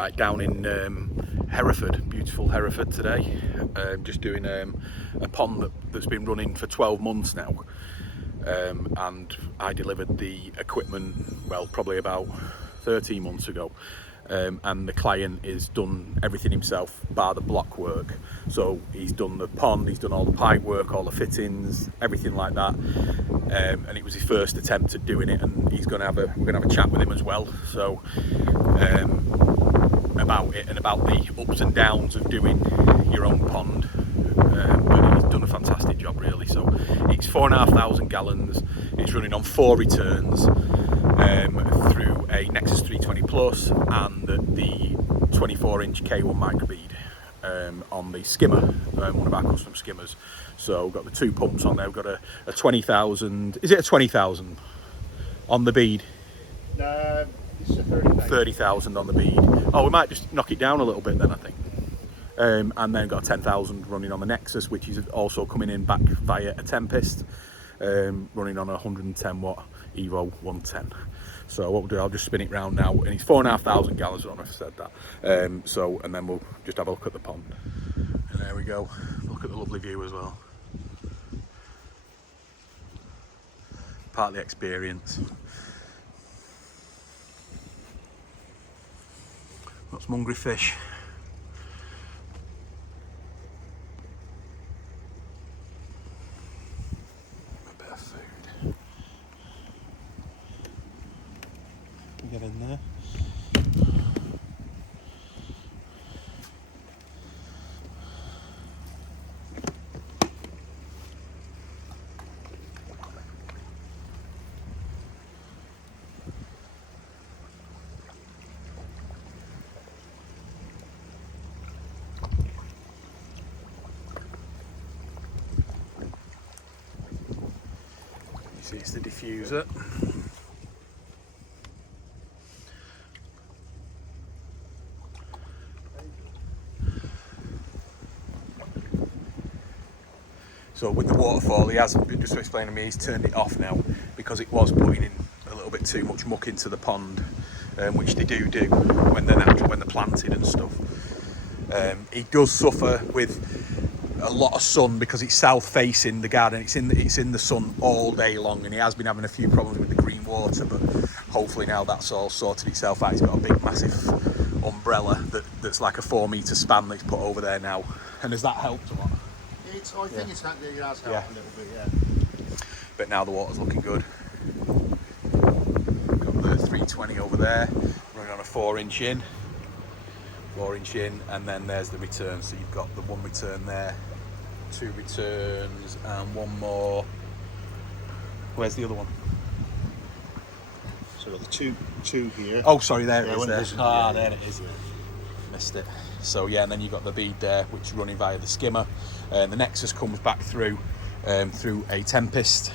Right, down in Hereford, beautiful Hereford today. Just doing a pond that's been running for 12 months now. And I delivered the equipment, well, probably about 13 months ago. And the client has done everything himself bar the block work. So he's done the pond, he's done all the pipe work, all the fittings, everything like that. And it was his first attempt at doing it, and we're gonna have a chat with him as well. So about it and about the ups and downs of doing your own pond. But he's done a fantastic job, really. So it's 4,500 gallons. It's running on 4 returns through a Nexus 320 Plus and the 24-inch K1 microbead on the skimmer, one of our custom skimmers. So we've got the 2 pumps on there. We've got a 20,000. Is it a 20,000 on the bead? No, it's a 30,000. 30,000 on the bead. Oh, we might just knock it down a little bit then, I think. And then got a 10,000 running on the Nexus, which is also coming in back via a Tempest, running on a 110 watt EVO110. So what we'll do, I'll just spin it round now, and it's 4,500 gallons. I don't know if I said that. And then we'll just have a look at the pond. And there we go. Look at the lovely view as well. Part of the experience. Got some hungry fish. A bit of food. Get in there. You see, it's the diffuser. So with the waterfall, he has, just to explain to me, he's turned it off now because it was putting in a little bit too much muck into the pond, which they do when they're planted and stuff. He does suffer with a lot of sun because it's south facing the garden. It's in the sun all day long, and he has been having a few problems with the green water, but hopefully now that's all sorted itself out. He's got a big massive umbrella that's like a 4-metre span that's put over there now. And has that helped a lot? I think it has helped a little bit, yeah. But now the water's looking good. Got the 320 over there, running on a 4-inch in, and then there's the return. So you've got the 1 return there, 2 returns, and 1 more. Where's the other one? So we've got the two here. Oh, sorry, there it is. There. Yeah, there it is. Missed it. So yeah, and then you've got the bead there, which is running via the skimmer. The Nexus comes back through a Tempest.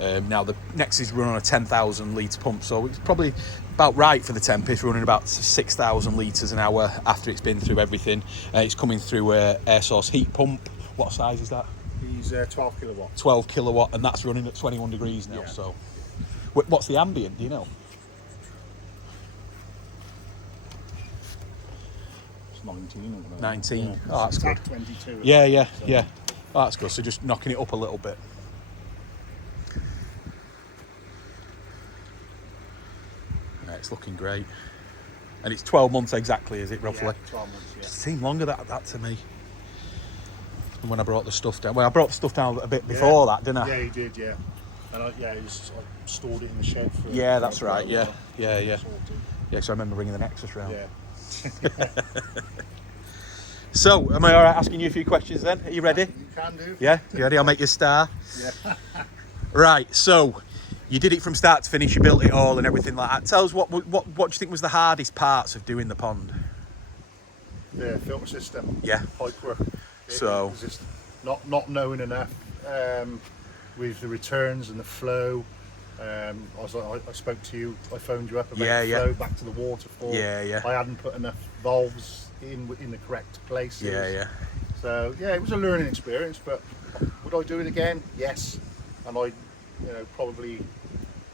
Now the Nexus run on a 10,000 litre pump, so it's probably about right for the Tempest, running about 6,000 litres an hour after it's been through everything. It's coming through a air source heat pump. What size is that? He's 12 kilowatt. 12 kilowatt, and that's running at 21 degrees now. Yeah. So what's the ambient, do you know? 19. Oh, that's good. 22. Yeah. Oh, that's good. So just knocking it up a little bit. Yeah, it's looking great. And it's 12 months exactly, is it, roughly? Yeah, 12 months, yeah. It seemed longer that to me. And when I brought the stuff down. Well, I brought the stuff down a bit before that, didn't I? Yeah, you did, yeah. And I stored it in the shed for... Yeah, that's right, yeah. Yeah, so I remember bringing the Nexus round. Yeah. So, am I all right asking you a few questions then? Are you ready? You can do. Yeah? You ready? I'll make you a star. Yeah. Right, so you did it from start to finish, you built it all and everything like that. Tell us what do you think was the hardest parts of doing the pond? The filter system. Yeah. Pipe work. So... It was just not knowing enough with the returns and the flow. I spoke to you, I phoned you up about the flow back to the waterfall. Yeah. I hadn't put enough valves in the correct places. Yeah. So yeah, it was a learning experience, but would I do it again? Yes. And I probably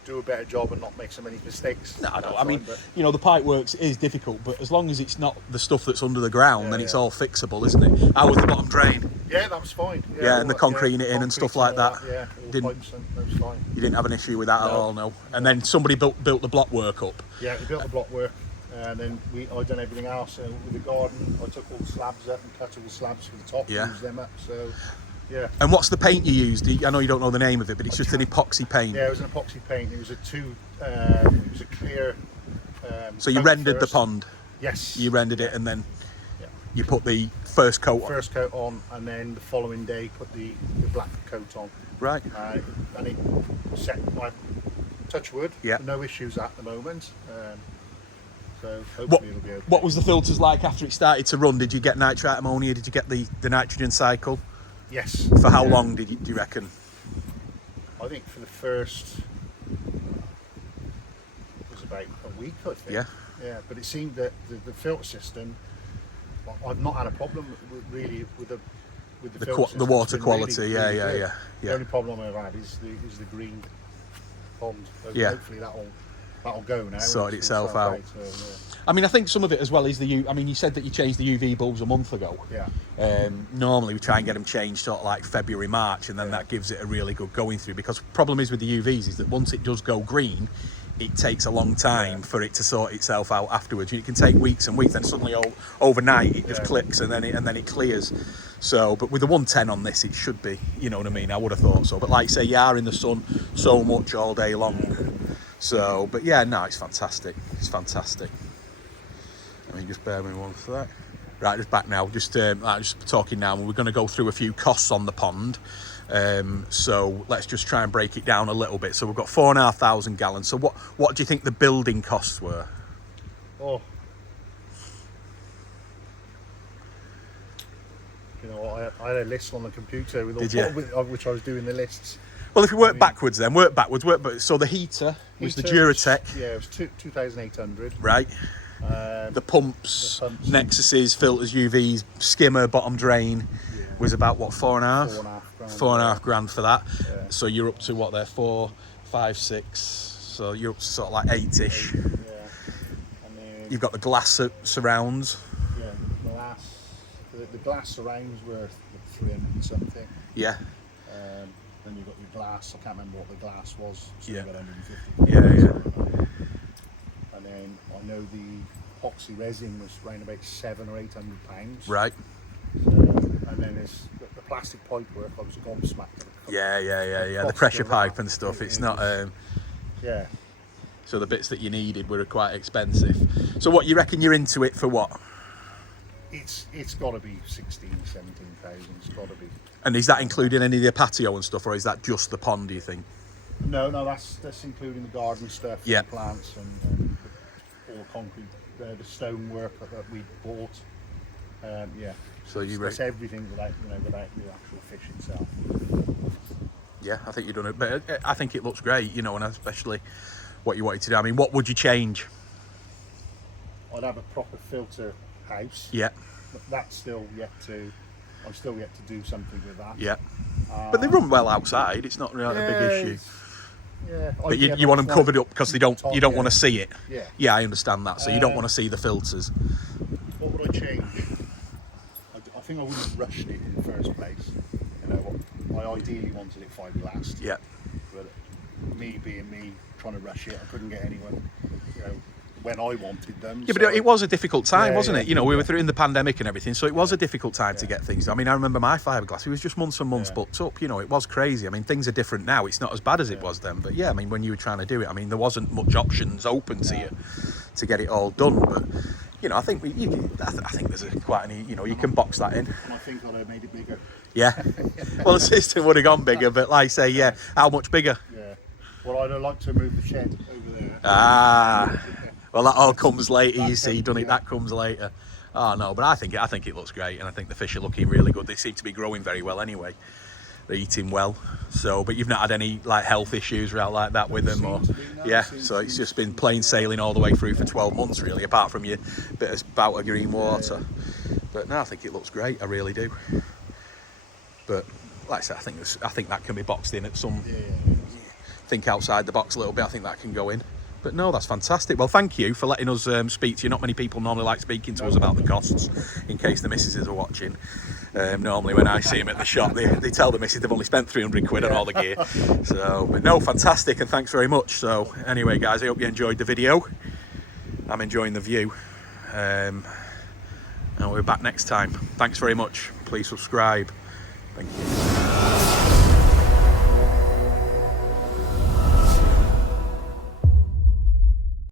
do a better job and not make so many mistakes. No, I don't. I mean, you know, the pipe works is difficult, but as long as it's not the stuff that's under the ground, then it's all fixable, isn't it? How was the bottom drain? Yeah, that was fine. Yeah, and the concrete in and stuff like that. Yeah, all pipes and that was fine. You didn't have an issue with that at all, no? And then somebody built the block work up. Yeah, we built the block work, and then I done everything else. With the garden, I took all the slabs up and cut all the slabs for the top and used them up. So, yeah. And what's the paint you used? I know you don't know the name of it, but it's just an epoxy paint. Yeah, it was an epoxy paint. It was it was a clear. So you rendered the pond. Yes. You rendered it, and then you put the first coat on. First coat on, and then the following day put the black coat on. Right. And it set. Touch wood. Yeah. No issues at the moment. So hopefully it'll be okay. What was the filters like after it started to run? Did you get nitrite ammonia? Did you get the nitrogen cycle? Yes. For how long do you reckon? I think for the first, it was about a week, I think. Yeah. Yeah, but it seemed that the filter system, I've not had a problem really with the filter system. The water quality. Really, yeah. good. The only problem I've had is the green pond. Yeah. Hopefully that'll go now. Sorted itself out. So, yeah. I mean, I think some of it as well is I mean, you said that you changed the UV bulbs a month ago. Yeah. Normally we try and get them changed sort of like February, March, and then that gives it a really good going through, because the problem is with the UVs is that once it does go green, it takes a long time for it to sort itself out afterwards. It can take weeks and weeks, then suddenly overnight it just clicks and then it clears. So, but with the 110 on this, it should be, you know what I mean? I would have thought so. But like say, you are in the sun so much all day long. So, but yeah, no, it's fantastic. It's fantastic. I mean, just bear with me one sec. Right, just back now. Just talking now. We're going to go through a few costs on the pond. So let's just try and break it down a little bit. So we've got 4,500 gallons. So what do you think the building costs were? Oh, you know, I had a list on the computer with which I was doing the lists. Well, if you work backwards, then work backwards. So the heater was the Duratec. Yeah, it was 2,800. Right. The pumps, Nexuses, filters, UVs, skimmer, bottom drain was about what, 4.5? 4.5 grand for that. Yeah. So you're up to what there, 4, 5, 6. So you're up to sort of like 8-ish. Yeah. And then you've got the glass surrounds. Yeah, the glass surrounds were 300 and something. Yeah. Then you've got your glass. I can't remember what the glass was. So yeah. About 150. Yeah. And then I know the epoxy resin was around about £700 or £800. Right. So, and then there's the plastic pipe work. I was gobsmacked. Yeah. The pressure pipe and stuff. It's not. Yeah. So the bits that you needed were quite expensive. So what you reckon you're into it for what? It's got to be 16,000, 17,000. It's got to be. And is that including any of the patio and stuff, or is that just the pond, do you think? No, that's including the garden stuff, the plants and all the concrete, the stonework that we bought. So that's everything without the actual fish itself. Yeah, I think you've done it, but I think it looks great, you know, and especially what you wanted to do. I mean, what would you change? I'd have a proper filter house. Yeah. That's still yet to. I'm still yet to do something with that. Yeah. But they run well outside. It's not really a big issue. Yeah. But you want them covered up because you don't want to see it. Yeah. Yeah, I understand that. So you don't want to see the filters. What would I change? I think I wouldn't have rushed it in the first place. You know, I ideally wanted it fiberglassed. Yeah. But me being me, trying to rush it, I couldn't get anyone. You know, when I wanted them. Yeah, but it was a difficult time, wasn't it? You know, we were through in the pandemic and everything, so it was a difficult time to get things. I mean, I remember my fiberglass, it was just months and months booked up. You know, it was crazy. I mean, things are different now. It's not as bad as it was then. But yeah, I mean, when you were trying to do it, I mean, there wasn't much options open to you to get it all done. But, you know, I think I think there's quite an, you know, you can box that in. And I think I'd have made it bigger. Yeah. Well, the system would have gone bigger, but like I say, how much bigger? Yeah. Well, I'd have liked to move the shed over there. Well, that all comes later, you see, doesn't it? That comes later. Oh, no, but I think it looks great, and I think the fish are looking really good. They seem to be growing very well anyway. They're eating well. So, but you've not had any, like, health issues or out like that with them? Or so it's just been plain sailing all the way through for 12 months, really, apart from your bit of bout of green water. But no, I think it looks great, I really do. But, like I said, I think that can be boxed in at some... think outside the box a little bit. I think that can go in. But no, that's fantastic. Well, thank you for letting us speak to you. Not many people normally like speaking to us about the costs, in case the missuses are watching. Normally when I see them at the shop, they tell the missus they've only spent 300 quid on all the gear. So, but no, fantastic, and thanks very much. So anyway, guys, I hope you enjoyed the video. I'm enjoying the view. And we'll be back next time. Thanks very much. Please subscribe. Thank you.